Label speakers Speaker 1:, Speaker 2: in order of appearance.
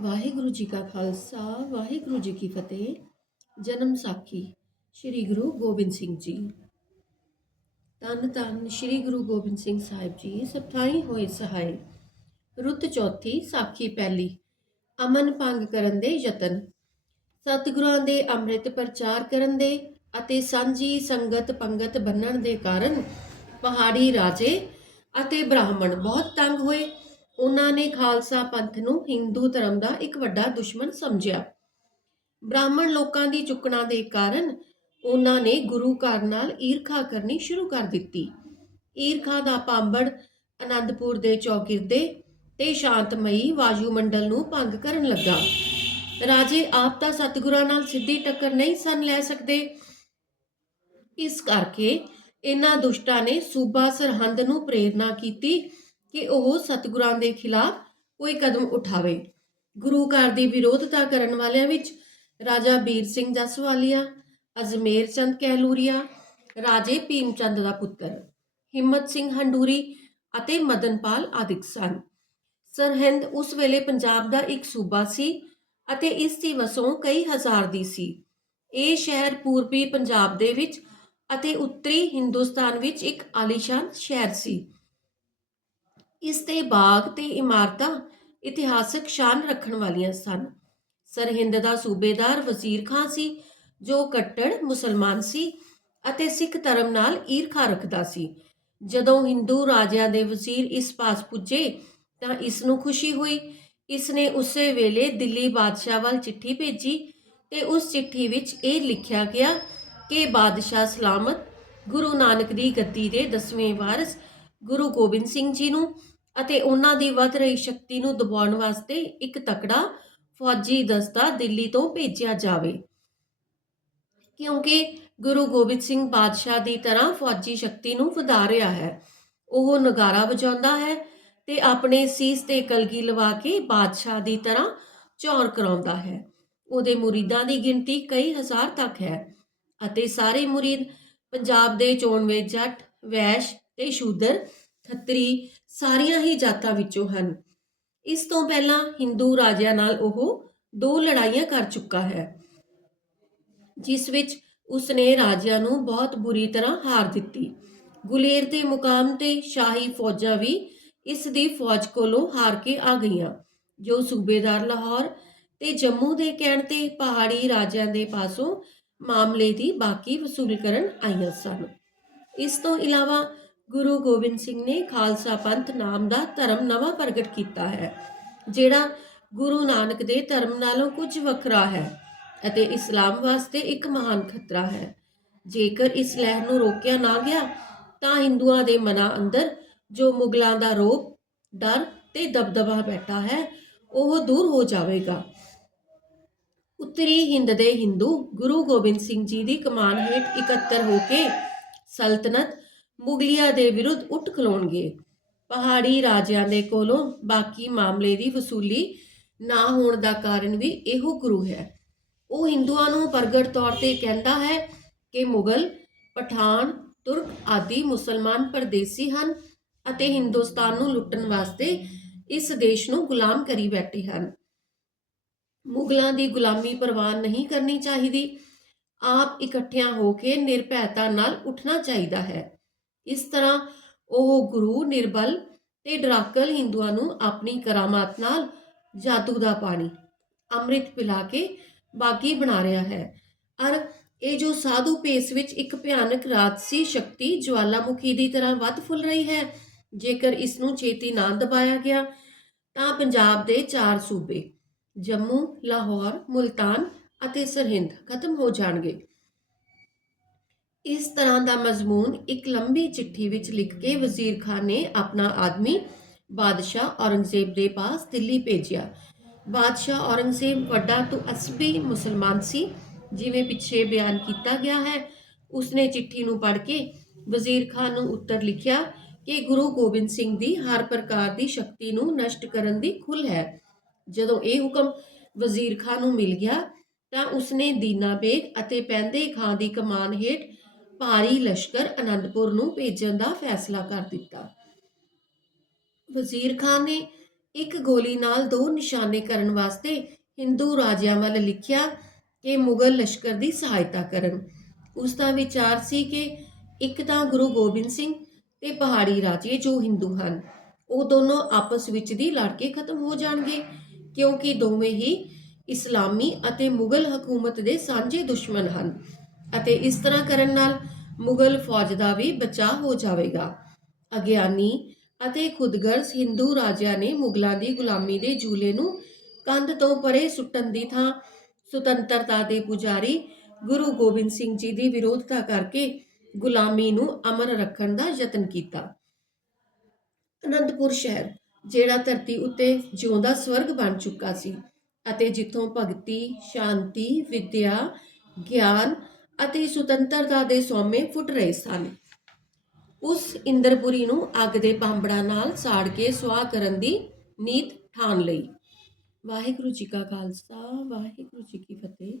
Speaker 1: ਵਾਹਿਗੁਰੂ ਜੀ ਕਾ ਖਾਲਸਾ, ਵਾਹਿਗੁਰੂ ਜੀ ਕੀ ਫਤਿਹ। ਜਨਮ ਸਾਖੀ, ਸ੍ਰੀ ਗੁਰੂ ਗੋਬਿੰਦ ਸਿੰਘ ਜੀ। ਤਨ ਤਨ ਸ੍ਰੀ ਗੁਰੂ ਗੋਬਿੰਦ ਸਿੰਘ ਸਾਹਿਬ ਜੀ ਸਥਾਈ ਹੋਏ ਸਹਾਇ ਰੁੱਤ ਚੌਥੀ ਸਾਖੀ ਪਹਿਲੀ, ਅਮਨ ਭੰਗ ਕਰਨ ਦੇ ਯਤਨ। ਸਤਿਗੁਰਾਂ ਦੇ ਅੰਮ੍ਰਿਤ ਪ੍ਰਚਾਰ ਕਰਨ ਦੇ ਅਤੇ ਸਾਂਝੀ ਸੰਗਤ ਪੰਗਤ ਬੰਨਣ ਦੇ ਕਾਰਨ ਪਹਾੜੀ ਰਾਜੇ ਅਤੇ ਬ੍ਰਾਹਮਣ ਬਹੁਤ ਤੰਗ ਹੋਏ। ਉਹਨਾਂ ਨੇ ਖਾਲਸਾ ਪੰਥ ਨੂੰ ਹਿੰਦੂ ਧਰਮ ਦਾ ਇੱਕ ਵੱਡਾ ਦੁਸ਼ਮਣ ਸਮਝਿਆ। ਬ੍ਰਾਹਮਣ ਲੋਕਾਂ ਦੀ ਚੁੱਕਣਾ ਦੇ ਕਾਰਨ ਉਹਨਾਂ ਨੇ ਗੁਰੂ ਘਰ ਨਾਲ ਈਰਖਾ ਕਰਨੀ ਸ਼ੁਰੂ ਕਰ ਦਿੱਤੀ। ਈਰਖਾ ਦਾ ਪਾਂਬੜ ਆਨੰਦਪੁਰ ਦੇ ਚੌਗਿਰਦੇ ਤੇ ਸ਼ਾਂਤਮਈ ਵਾਯੂਮੰਡਲ ਨੂੰ ਭੰਗ ਕਰਨ ਲੱਗਾ। ਰਾਜੇ, ਆਪ ਤਾਂ ਸਤਿਗੁਰਾਂ ਨਾਲ ਸਿੱਧੀ ਟੱਕਰ ਨਹੀਂ ਸਨ ਲੈ ਸਕਦੇ। ਇਸ ਕਰਕੇ ਇਹਨਾਂ ਦੁਸ਼ਟਾਂ ਨੇ ਸੂਬਾ ਸਰਹੰਦ ਨੂੰ ਪ੍ਰੇਰਣਾ ਕੀਤੀ ਕਿ ਉਹ ਸਤਿਗੁਰਾਂ ਦੇ ਖਿਲਾਫ ਕੋਈ ਕਦਮ ਉਠਾਵੇ। ਗੁਰੂ ਘਰ ਦੀ ਵਿਰੋਧਤਾ ਕਰਨ ਵਾਲਿਆਂ ਵਿੱਚ ਰਾਜਾ ਬੀਰ ਸਿੰਘ ਜਸਵਾਲੀਆ, ਅਜਮੇਰ ਚੰਦ ਕਹਿਲੂਰੀਆ ਰਾਜੇ ਭੀਮ ਚੰਦ ਦਾ ਪੁੱਤਰ, ਹਿੰਮਤ ਸਿੰਘ ਹੰਡੂਰੀ ਅਤੇ ਮਦਨਪਾਲ ਆਦਿਕ ਸਨ। ਸਰਹਿੰਦ ਉਸ ਵੇਲੇ ਪੰਜਾਬ ਦਾ ਇੱਕ ਸੂਬਾ ਸੀ ਅਤੇ ਇਸ ਦੀ ਵਸੋਂ ਕਈ ਹਜ਼ਾਰ ਦੀ ਸੀ। ਇਹ ਸ਼ਹਿਰ ਪੂਰਬੀ ਪੰਜਾਬ ਦੇ ਵਿੱਚ ਅਤੇ ਉੱਤਰੀ ਹਿੰਦੁਸਤਾਨ ਵਿੱਚ ਇੱਕ ਆਲੀਸ਼ਾਨ ਸ਼ਹਿਰ ਸੀ। ਇਸ ਦੇ ਬਾਗ ਤੇ ਇਮਾਰਤਾਂ ਇਤਿਹਾਸਕ ਸ਼ਾਨ ਰੱਖਣ ਵਾਲੀਆਂ ਸਨ। ਸਰਹਿੰਦ ਦਾ ਸੂਬੇਦਾਰ ਵਜ਼ੀਰ ਖਾਂ ਸੀ, ਜੋ ਕੱਟੜ ਮੁਸਲਮਾਨ ਸੀ ਅਤੇ ਸਿੱਖ ਧਰਮ ਨਾਲ ਈਰਖਾ ਰੱਖਦਾ ਸੀ। ਜਦੋਂ ਹਿੰਦੂ ਰਾਜਿਆਂ ਦੇ ਵਜ਼ੀਰ ਇਸ ਪਾਸ ਪੁੱਜੇ ਤਾਂ ਇਸ ਨੂੰ ਖੁਸ਼ੀ ਹੋਈ। ਇਸ ਨੇ ਉਸੇ ਵੇਲੇ ਦਿੱਲੀ ਬਾਦਸ਼ਾਹ ਵੱਲ ਚਿੱਠੀ ਭੇਜੀ ਤੇ ਉਸ ਚਿੱਠੀ ਵਿੱਚ ਇਹ ਲਿਖਿਆ ਗਿਆ ਕਿ ਬਾਦਸ਼ਾਹ ਸਲਾਮਤ ਗੁਰੂ ਨਾਨਕ ਦੀ ਗੱਦੀ ਦੇ 10ਵੇਂ ਵਾਰਿਸ ਗੁਰੂ ਗੋਬਿੰਦ ਸਿੰਘ ਜੀ ਨੂੰ ਅਤੇ ਉਹਨਾਂ ਦੀ ਵੱਧ ਰਹੀ ਸ਼ਕਤੀ ਨੂੰ ਦਬਾਉਣ ਵਾਸਤੇ ਇੱਕ ਤਕੜਾ ਫੌਜੀ ਦਸਤਾ ਦਿੱਲੀ ਤੋਂ ਭੇਜਿਆ ਜਾਵੇ। ਕਿਉਂਕਿ ਗੁਰੂ ਗੋਬਿੰਦ ਸਿੰਘ ਬਾਦਸ਼ਾਹ ਦੀ ਤਰ੍ਹਾਂ ਫੌਜੀ ਸ਼ਕਤੀ ਨੂੰ ਵਧਾ ਰਿਹਾ ਹੈ। ਉਹ ਨਗਾਰਾ ਵਜਾਉਂਦਾ ਹੈ ਤੇ ਆਪਣੇ ਸੀਸ ਤੇ ਕਲਗੀ ਲਵਾ ਕੇ ਬਾਦਸ਼ਾਹ ਦੀ ਤਰ੍ਹਾਂ ਚੌਰ ਕਰਾਉਂਦਾ ਹੈ। ਉਹਦੇ ਮੁਰੀਦਾਂ ਦੀ ਗਿਣਤੀ ਕਈ ਹਜ਼ਾਰ ਤੱਕ ਹੈ ਅਤੇ ਸਾਰੇ ਮੁਰੀਦ ਪੰਜਾਬ ਦੇ ਚੋਣਵੇਂ ਜੱਟ, ਵੈਸ਼ ਤੇ ਸ਼ੂਦਰ, ਖੱਤਰੀ ਸਾਰੀਆਂ ਹੀ ਜਾਤਾਂ ਵਿੱਚੋਂ ਹਨ। ਇਸ ਤੋਂ ਪਹਿਲਾਂ ਹਿੰਦੂ ਰਾਜਿਆਂ ਨਾਲ ਉਹ ਦੋ ਲੜਾਈਆਂ ਕਰ ਚੁੱਕਾ ਹੈ, ਜਿਸ ਵਿੱਚ ਉਸਨੇ ਰਾਜਿਆਂ ਨੂੰ ਬਹੁਤ ਬੁਰੀ ਤਰ੍ਹਾਂ ਹਾਰ ਦਿੱਤੀ। ਗੁਲੇਰ ਦੇ ਮੁਕਾਮ ਤੇ ਸ਼ਾਹੀ ਫੌਜਾਂ ਵੀ ਇਸ ਦੀ ਫੌਜ ਕੋਲੋਂ ਹਾਰ ਕੇ ਆ ਗਈਆਂ, ਜੋ ਸੂਬੇਦਾਰ ਲਾਹੌਰ ਤੇ ਜੰਮੂ ਦੇ ਕਹਿਣ ਤੇ ਪਹਾੜੀ ਰਾਜਿਆਂ ਦੇ ਪਾਸੋਂ ਮਾਮਲੇ ਦੀ ਬਾਕੀ ਵਸੂਲ ਕਰਨ ਆਈਆਂ ਸਨ। ਇਸ ਤੋਂ ਇਲਾਵਾ ਗੁਰੂ ਗੋਬਿੰਦ ਸਿੰਘ ਨੇ ਖਾਲਸਾ ਪੰਥ ਨਾਮ ਦਾ ਧਰਮ ਨਵਾਂ ਪ੍ਰਗਟ ਕੀਤਾ ਹੈ, ਜਿਹੜਾ ਗੁਰੂ ਨਾਨਕ ਦੇ ਧਰਮ ਨਾਲੋਂ ਕੁਝ ਵੱਖਰਾ ਹੈ ਅਤੇ ਇਸਲਾਮ ਵਾਸਤੇ ਇੱਕ ਮਹਾਨ ਖਤਰਾ ਹੈ। ਜੇਕਰ ਇਸ ਲਹਿਰ ਨੂੰ ਰੋਕਿਆ ਨਾ ਗਿਆ, ਤਾਂ ਹਿੰਦੂਆਂ ਦੇ ਮਨਾਂ ਅੰਦਰ ਜੋ ਮੁਗਲਾਂ ਦਾ ਰੋਪ, ਡਰ ਤੇ ਦਬਦਬਾ ਬੈਠਾ ਹੈ, ਉਹ ਦੂਰ ਹੋ ਜਾਵੇਗਾ। ਉੱਤਰੀ ਹਿੰਦ ਦੇ ਹਿੰਦੂ ਗੁਰੂ ਗੋਬਿੰਦ ਸਿੰਘ ਜੀ ਦੀ ਕਮਾਨ ਹੇਠ ਇਕੱਤਰ ਹੋ ਕੇ ਸਲਤਨਤ ਮੁਗਲੀਆਂ ਦੇ ਵਿਰੁੱਧ ਉੱਠ ਖਲੋਣਗੇ। ਪਹਾੜੀ ਰਾਜਿਆਂ ਦੇ ਕੋਲੋਂ ਬਾਕੀ ਮਾਮਲੇ ਦੀ ਵਸੂਲੀ ਨਾ ਹੋਣ ਦਾ ਕਾਰਨ ਵੀ ਇਹੋ ਗੁਰੂ ਹੈ। ਉਹ ਹਿੰਦੂਆਂ ਨੂੰ ਪ੍ਰਗਟ ਤੌਰ ਤੇ ਕਹਿੰਦਾ ਹੈ ਕਿ ਮੁਗਲ, ਪਠਾਨ, ਤੁਰਕ ਆਦਿ ਮੁਸਲਮਾਨ ਪਰਦੇਸੀ ਹਨ ਅਤੇ ਹਿੰਦੁਸਤਾਨ ਨੂੰ ਲੁੱਟਣ ਵਾਸਤੇ ਇਸ ਦੇਸ਼ ਨੂੰ ਗੁਲਾਮ ਕਰੀ ਬੈਠੇ ਹਨ। ਮੁਗਲਾਂ ਦੀ ਗੁਲਾਮੀ ਪ੍ਰਵਾਨ ਨਹੀਂ ਕਰਨੀ ਚਾਹੀਦੀ। ਆਪ ਇਕੱਠਿਆਂ ਹੋ ਕੇ ਨਿਰਭੈਤਾ ਨਾਲ ਉੱਠਣਾ ਚਾਹੀਦਾ ਹੈ। ਇਸ ਤਰ੍ਹਾਂ ਉਹ ਗੁਰੂ, ਨਿਰਬਲ ਤੇ ਡਰਾਕਲ ਹਿੰਦੂਆਂ ਨੂੰ ਆਪਣੀ ਕਰਾਮਾਤ ਨਾਲ ਜਾਦੂ ਦਾ ਪਾਣੀ, ਅੰਮ੍ਰਿਤ ਪਿਲਾ ਕੇ ਬਾਗੀ ਬਣਾ ਰਿਹਾ ਹੈ। ਅਰ ਇਹ ਜੋ ਸਾਧੂ ਭੇਸ ਵਿੱਚ ਇੱਕ ਭਿਆਨਕ ਰਾਜਸੀ ਸ਼ਕਤੀ ਜਵਾਲਾਮੁਖੀ ਦੀ ਤਰ੍ਹਾਂ ਵੱਧ ਫੁੱਲ ਰਹੀ ਹੈ। ਜੇਕਰ ਇਸ ਨੂੰ ਛੇਤੀ ਨਾ ਦਬਾਇਆ ਗਿਆ, ਤਾਂ ਪੰਜਾਬ ਦੇ ਚਾਰ ਸੂਬੇ ਜੰਮੂ, ਲਾਹੌਰ, ਮੁਲਤਾਨ ਅਤੇ ਸਰਹਿੰਦ ਖਤਮ ਹੋ ਜਾਣਗੇ। ਇਸ ਤਰ੍ਹਾਂ ਦਾ ਮਜ਼ਮੂਨ ਇੱਕ ਲੰਬੀ ਚਿੱਠੀ ਵਿੱਚ ਲਿਖ ਕੇ ਵਜ਼ੀਰ ਖਾਨ ਨੇ ਆਪਣਾ ਆਦਮੀ ਬਾਦਸ਼ਾਹ ਔਰੰਗਜ਼ੇਬ ਦੇ ਪਾਸ ਦਿੱਲੀ ਭੇਜਿਆ। ਬਾਦਸ਼ਾਹ ਔਰੰਗਜ਼ੇਬ ਵੱਡਾ ਤੋਂ ਅਸਬੀ ਮੁਸਲਮਾਨ ਸੀ, ਜਿਵੇਂ ਪਿੱਛੇ ਬਿਆਨ ਕੀਤਾ ਗਿਆ ਹੈ। ਉਸਨੇ ਚਿੱਠੀ ਨੂੰ ਪੜ੍ਹ ਕੇ ਵਜ਼ੀਰ ਖਾਨ ਨੂੰ ਉੱਤਰ ਲਿਖਿਆ ਕਿ ਗੁਰੂ ਗੋਬਿੰਦ ਸਿੰਘ ਦੀ ਹਰ ਪ੍ਰਕਾਰ ਦੀ ਸ਼ਕਤੀ ਨੂੰ ਨਸ਼ਟ ਕਰਨ ਦੀ ਖੁੱਲ ਹੈ। ਜਦੋਂ ਇਹ ਹੁਕਮ ਵਜ਼ੀਰ ਖਾਨ ਨੂੰ ਮਿਲ ਗਿਆ ਤਾਂ ਉਸਨੇ ਦੀਨਾ ਬੇਗ ਅਤੇ ਪੈਂਦੇ ਖਾਂ ਦੀ ਕਮਾਨ ਹੇਠ ਭਾਰੀ ਲਸ਼ਕਰ ਅਨੰਦਪੁਰ ਨੂੰ ਭੇਜਣ ਦਾ ਫੈਸਲਾ ਕਰ ਦਿੱਤਾ। ਵਜ਼ੀਰ ਖਾਨ ਨੇ ਇੱਕ ਗੋਲੀ ਨਾਲ ਦੋ ਨਿਸ਼ਾਨੇ ਕਰਨ ਵਾਸਤੇ ਹਿੰਦੂ ਰਾਜਿਆਂ ਵੱਲ ਲਿਖਿਆ ਕਿ ਮੁਗਲ ਲਸ਼ਕਰ ਦੀ ਸਹਾਇਤਾ ਕਰਨ। ਉਸ ਦਾ ਵਿਚਾਰ ਸੀ ਕਿ ਇੱਕ ਤਾਂ ਗੁਰੂ ਗੋਬਿੰਦ ਸਿੰਘ ਤੇ ਪਹਾੜੀ ਰਾਜੇ ਜੋ ਹਿੰਦੂ ਹਨ, ਉਹ ਦੋਨੋਂ ਆਪਸ ਵਿੱਚ ਦੀ ਲੜ ਕੇ ਖਤਮ ਹੋ ਜਾਣਗੇ, ਕਿਉਂਕਿ ਦੋਵੇਂ ਹੀ ਇਸਲਾਮੀ ਅਤੇ ਮੁਗਲ ਹਕੂਮਤ ਦੇ ਸਾਂਝੇ ਦੁਸ਼ਮਣ ਹਨ। ਅਤੇ ਇਸ ਤਰ੍ਹਾਂ ਕਰਨ ਨਾਲ ਮੁਗਲ ਫੌਜ ਦਾ ਵੀ ਬਚਾਅ ਹੋ ਜਾਵੇਗਾ। ਅਗਿਆਨੀ ਅਤੇ ਖੁਦਗਰਜ਼ ਹਿੰਦੂ ਰਾਜਿਆਂ ਨੇ ਮੁਗਲਾਂ ਦੀ ਗੁਲਾਮੀ ਦੇ ਜੂਲੇ ਨੂੰ ਕੰਧ ਤੋਂ ਪਰੇ ਸੁੱਟਣ ਦੀ ਥਾਂ ਸੁਤੰਤਰਤਾ ਦੇ ਪੁਜਾਰੀ ਗੁਰੂ ਗੋਬਿੰਦ ਸਿੰਘ ਜੀ ਦੀ ਵਿਰੋਧਤਾ ਕਰਕੇ ਗੁਲਾਮੀ ਨੂੰ ਅਮਰ ਰੱਖਣ ਦਾ ਯਤਨ ਕੀਤਾ। ਅਨੰਦਪੁਰ ਸ਼ਹਿਰ, ਜਿਹੜਾ ਧਰਤੀ ਉੱਤੇ ਜਿਉਂਦਾ ਸਵਰਗ ਬਣ ਚੁੱਕਾ ਸੀ ਅਤੇ ਜਿੱਥੋਂ ਭਗਤੀ, ਸ਼ਾਂਤੀ, ਵਿਦਿਆ, ਗਿਆਨ ਅਤੇ ਸੁਤੰਤਰਤਾ ਦੇ ਸੋਮੇ ਫੁੱਟ ਰਹੇ ਸਨ। ਉਸ ਇੰਦਰਪੁਰੀ ਨੂੰ ਅੱਗ ਦੇ ਪਾਂਬੜਾਂ ਨਾਲ ਸਾੜ ਕੇ ਸੁਆਹ ਕਰਨ ਦੀ ਨੀਤ ਠਾਣ ਲਈ। ਵਾਹਿਗੁਰੂ ਜੀ ਕਾ ਖਾਲਸਾ, ਵਾਹਿਗੁਰੂ ਜੀ ਕੀ ਫਤਿਹ।